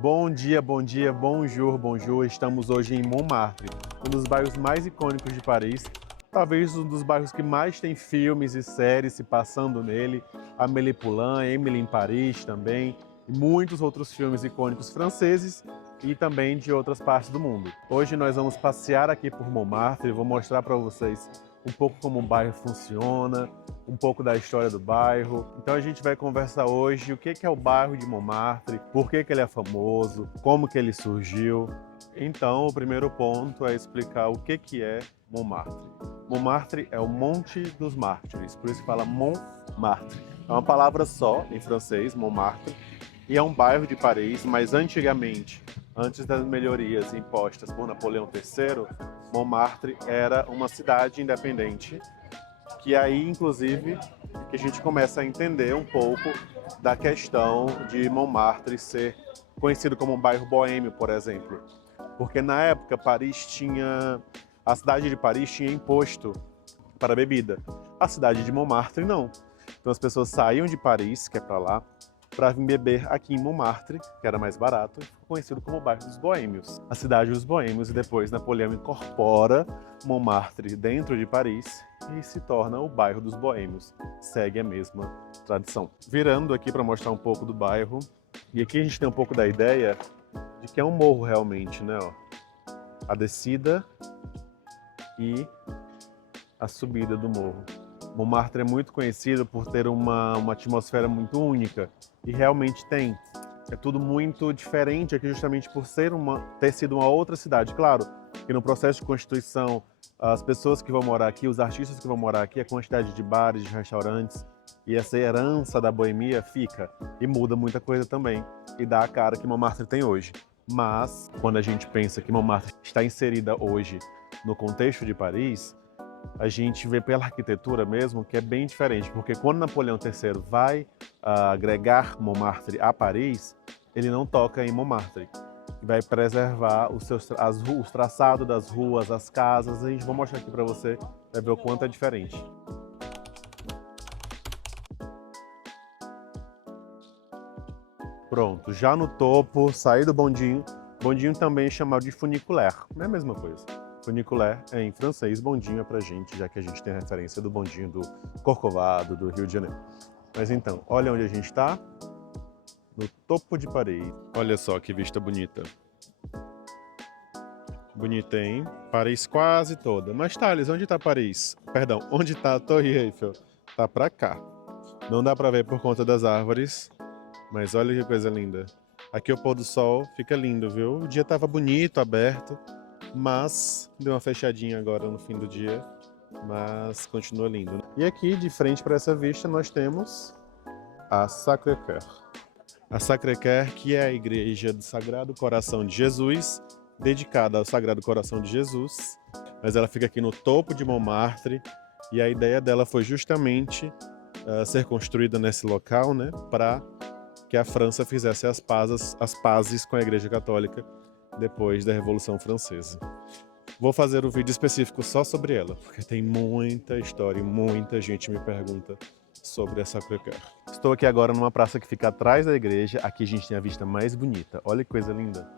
Bom dia, bom dia, bonjour, bonjour. Estamos hoje em Montmartre, um dos bairros mais icônicos de Paris, talvez um dos bairros que mais tem filmes e séries se passando nele. Amélie Poulain, Emily em Paris também, e muitos outros filmes icônicos franceses e também de outras partes do mundo. Hoje nós vamos passear aqui por Montmartre e vou mostrar para vocês um pouco como o bairro funciona, um pouco da história do bairro. Então a gente vai conversar hoje o que é o bairro de Montmartre, por que ele é famoso, como que ele surgiu. Então o primeiro ponto é explicar o que é Montmartre. Montmartre é o Monte dos Mártires, por isso fala Montmartre. É uma palavra só em francês, Montmartre, e é um bairro de Paris, mas antigamente, antes das melhorias impostas por Napoleão III, Montmartre era uma cidade independente, que aí, inclusive, que a gente começa a entender um pouco da questão de Montmartre ser conhecido como um bairro boêmio, por exemplo. Porque na época a cidade de Paris tinha imposto para bebida. A cidade de Montmartre não. Então as pessoas saíam de Paris, que é para lá, para vir beber aqui em Montmartre, que era mais barato, e ficou conhecido como o bairro dos Boêmios. A cidade dos Boêmios, e depois Napoleão incorpora Montmartre dentro de Paris e se torna o bairro dos Boêmios. Segue a mesma tradição. Virando aqui para mostrar um pouco do bairro, e aqui a gente tem um pouco da ideia de que é um morro realmente, né? Ó, a descida e a subida do morro. Montmartre é muito conhecido por ter uma atmosfera muito única, e realmente tem. É tudo muito diferente aqui justamente por ter sido uma outra cidade. Claro que no processo de constituição, as pessoas que vão morar aqui, os artistas que vão morar aqui, a quantidade de bares, de restaurantes e essa herança da boemia fica e muda muita coisa também e dá a cara que Montmartre tem hoje. Mas quando a gente pensa que Montmartre está inserida hoje no contexto de Paris, a gente vê pela arquitetura mesmo que é bem diferente, porque quando Napoleão III vai agregar Montmartre a Paris, ele não toca em Montmartre. Vai preservar os traçados das ruas, as casas. A gente vai mostrar aqui para você, vai ver o quanto é diferente. Pronto, já no topo, saí do bondinho. Bondinho também é chamado de funiculaire, não é a mesma coisa. Funiculaire é em francês, bondinho é pra gente, já que a gente tem a referência do bondinho do Corcovado, do Rio de Janeiro. Mas então, olha onde a gente está, no topo de Paris. Olha só que vista bonita. Bonita, hein? Paris quase toda. Mas Thales, onde está Paris? Perdão, onde está a Torre Eiffel? Tá pra cá. Não dá pra ver por conta das árvores, mas olha que coisa linda. Aqui o pôr do sol fica lindo, viu? O dia tava bonito, aberto, mas deu uma fechadinha agora no fim do dia, mas continua lindo. E aqui, de frente para essa vista, nós temos a Sacré-Cœur. A Sacré-Cœur, que é a igreja do Sagrado Coração de Jesus, dedicada ao Sagrado Coração de Jesus, mas ela fica aqui no topo de Montmartre, e a ideia dela foi justamente ser construída nesse local, né, para que a França fizesse as pazes com a Igreja Católica depois da Revolução Francesa. Vou fazer um vídeo específico só sobre ela, porque tem muita história e muita gente me pergunta sobre essa Sacré-Cœur. Estou aqui agora numa praça que fica atrás da igreja. Aqui a gente tem a vista mais bonita. Olha que coisa linda.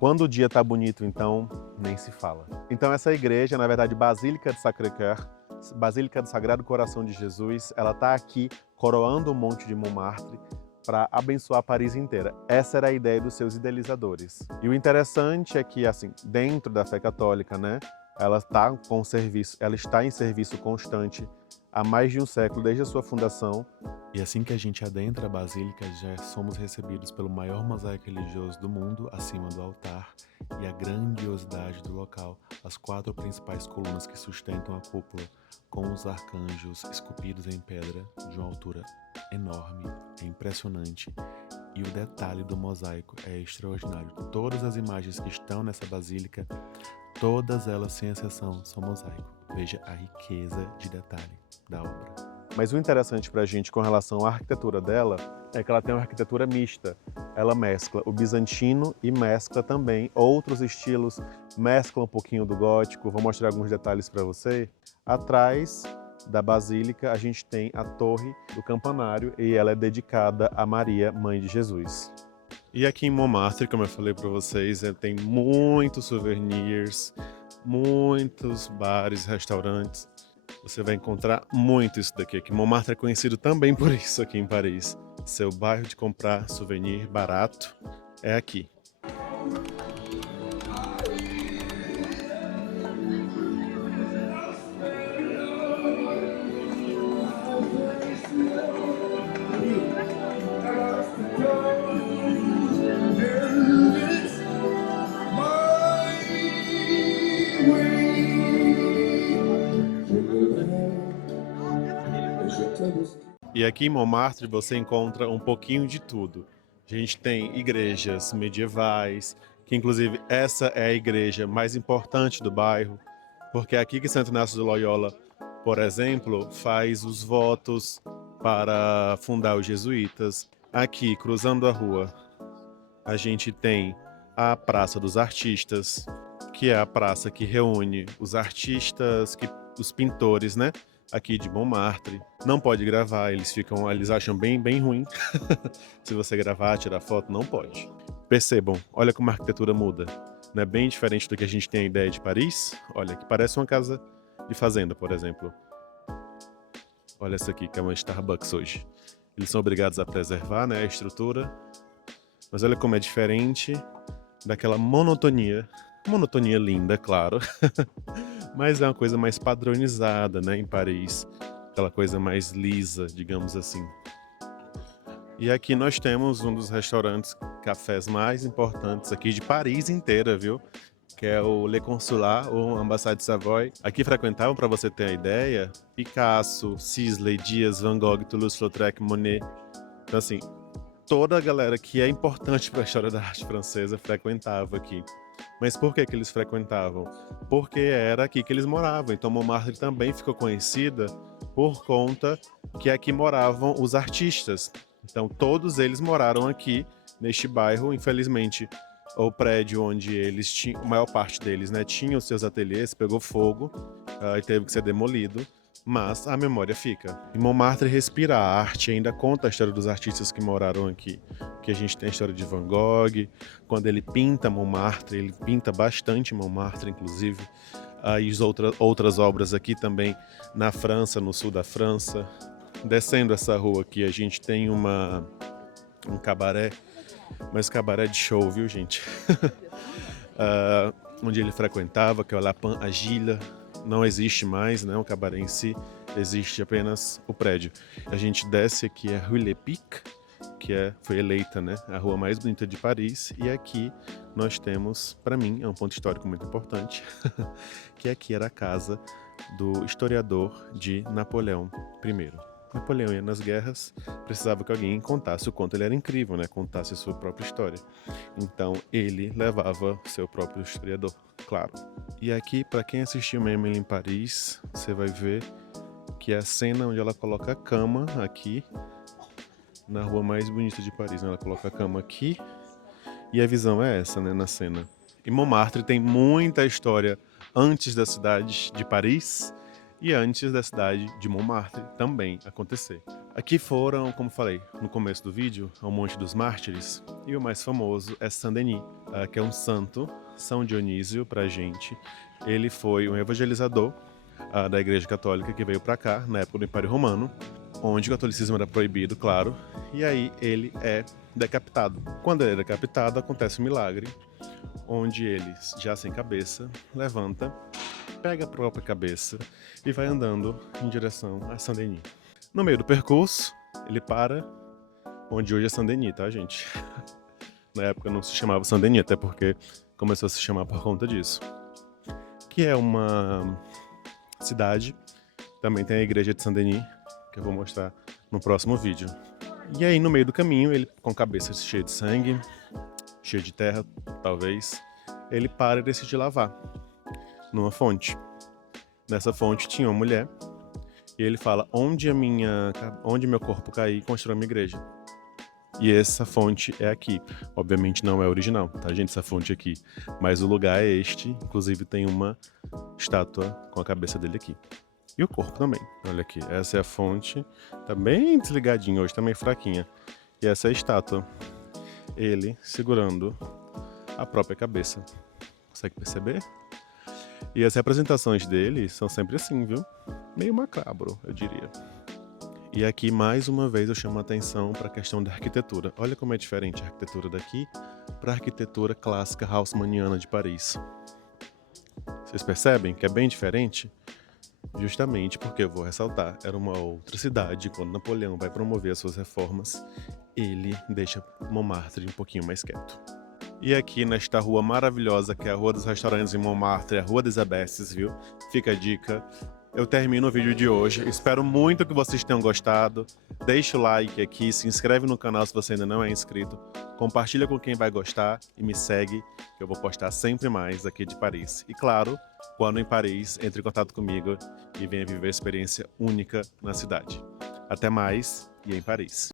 Quando o dia está bonito, então, nem se fala. Então essa igreja, na verdade, Basílica de Sacré-Cœur, Basílica do Sagrado Coração de Jesus, ela está aqui coroando o Monte de Montmartre, para abençoar Paris inteira. Essa era a ideia dos seus idealizadores. E o interessante é que, assim, dentro da fé católica, né, ela está em serviço constante há mais de um século, desde a sua fundação. E assim que a gente adentra a Basílica, já somos recebidos pelo maior mosaico religioso do mundo acima do altar e a grandiosidade do local, as 4 principais colunas que sustentam a cúpula, com os arcanjos esculpidos em pedra de uma altura enorme, é impressionante, e o detalhe do mosaico é extraordinário. Todas as imagens que estão nessa basílica, todas elas sem exceção são mosaico. Veja a riqueza de detalhe da obra. Mas o interessante para a gente com relação à arquitetura dela é que ela tem uma arquitetura mista. Ela mescla o bizantino e mescla também outros estilos, mescla um pouquinho do gótico. Vou mostrar alguns detalhes para você. Atrás da basílica a gente tem a torre do campanário e ela é dedicada a Maria, mãe de Jesus. E aqui em Montmartre, como eu falei para vocês, tem muitos souvenirs, muitos bares, restaurantes. Você vai encontrar muito isso daqui. Aqui Montmartre é conhecido também por isso aqui em Paris. Seu bairro de comprar souvenir barato é aqui. E aqui em Montmartre você encontra um pouquinho de tudo. A gente tem igrejas medievais, que inclusive essa é a igreja mais importante do bairro, porque é aqui que Santo Inácio de Loyola, por exemplo, faz os votos para fundar os jesuítas. Aqui, cruzando a rua, a gente tem a Praça dos Artistas, que é a praça que reúne os artistas, os pintores, né? Aqui de Montmartre. Não pode gravar, eles acham bem ruim. Se você gravar, tirar foto, não pode. Percebam, olha como a arquitetura muda. Não é bem diferente do que a gente tem a ideia de Paris? Olha, que parece uma casa de fazenda, por exemplo. Olha essa aqui, que é uma Starbucks hoje. Eles são obrigados a preservar, né, a estrutura. Mas olha como é diferente daquela monotonia. Monotonia linda, claro. Mas é uma coisa mais padronizada, né, em Paris. Aquela coisa mais lisa, digamos assim. E aqui nós temos um dos restaurantes, cafés mais importantes aqui de Paris inteira, viu? Que é o Le Consulat, ou Ambassade de Savoy. Aqui frequentavam, para você ter a ideia, Picasso, Sisley, Dias, Van Gogh, Toulouse-Lautrec, Monet. Então, assim, toda a galera que é importante para a história da arte francesa frequentava aqui. Mas por que eles frequentavam? Porque era aqui que eles moravam. Então Montmartre também ficou conhecida por conta que aqui moravam os artistas. Então todos eles moraram aqui neste bairro. Infelizmente, o prédio onde eles tinham, a maior parte deles, né, tinham seus ateliês, pegou fogo e teve que ser demolido. Mas a memória fica. E Montmartre respira a arte, ainda conta a história dos artistas que moraram aqui. Que a gente tem a história de Van Gogh, quando ele pinta Montmartre, ele pinta bastante Montmartre, inclusive. E outras obras aqui também na França, no sul da França. Descendo essa rua aqui, a gente tem um cabaré, mas cabaré de show, viu, gente? Onde ele frequentava, que é o Lapin Agile. Não existe mais, né, o cabaré em si, existe apenas o prédio. A gente desce aqui a Rue Lepic, que foi eleita, né, a rua mais bonita de Paris, e aqui nós temos, para mim, é um ponto histórico muito importante, que aqui era a casa do historiador de Napoleão I. Napoleão ia nas guerras, precisava que alguém contasse o quanto ele era incrível, né, contasse a sua própria história. Então ele levava seu próprio historiador, claro. E aqui, para quem assistiu Emily em Paris, você vai ver que é a cena onde ela coloca a cama aqui, na rua mais bonita de Paris, né? Ela coloca a cama aqui e a visão é essa, né, na cena. E Montmartre tem muita história antes da cidade de Paris e antes da cidade de Montmartre também acontecer. Aqui foram, como falei no começo do vídeo, ao Monte dos Mártires, e o mais famoso é Saint-Denis, que é um santo, São Dionísio pra gente. Ele foi um evangelizador da Igreja Católica que veio para cá na época do Império Romano, onde o catolicismo era proibido, claro, e aí ele é decapitado. Quando ele é decapitado, acontece um milagre, onde ele, já sem cabeça, levanta, pega a própria cabeça e vai andando em direção a Saint-Denis. No meio do percurso, ele para onde hoje é Saint-Denis, tá, gente? Na época não se chamava Saint-Denis, até porque começou a se chamar por conta disso. Que é uma cidade, também tem a igreja de Saint-Denis, que eu vou mostrar no próximo vídeo. E aí, no meio do caminho, ele com a cabeça cheia de sangue, cheia de terra, talvez, ele para e decide lavar numa fonte. Nessa fonte tinha uma mulher, e ele fala, onde meu corpo cair, construa minha igreja. E essa fonte é aqui. Obviamente não é original, tá, gente? Essa fonte aqui. Mas o lugar é este. Inclusive tem uma estátua com a cabeça dele aqui. E o corpo também. Olha aqui. Essa é a fonte. Tá bem desligadinha hoje, tá meio fraquinha. E essa é a estátua. ele segurando a própria cabeça. Consegue perceber? E as representações dele são sempre assim, viu? Meio macabro, eu diria. E aqui, mais uma vez, eu chamo a atenção para a questão da arquitetura. Olha como é diferente a arquitetura daqui para a arquitetura clássica haussmanniana de Paris. Vocês percebem que é bem diferente? Justamente porque, eu vou ressaltar, era uma outra cidade. Quando Napoleão vai promover as suas reformas, ele deixa Montmartre um pouquinho mais quieto. E aqui nesta rua maravilhosa, que é a Rua dos Restaurantes em Montmartre, a Rua des Abbesses, viu? Fica a dica. Eu termino o vídeo de hoje. Espero muito que vocês tenham gostado. Deixa o like aqui, se inscreve no canal se você ainda não é inscrito. Compartilha com quem vai gostar e me segue, que eu vou postar sempre mais aqui de Paris. E claro, quando em Paris, entre em contato comigo e venha viver a experiência única na cidade. Até mais e em Paris.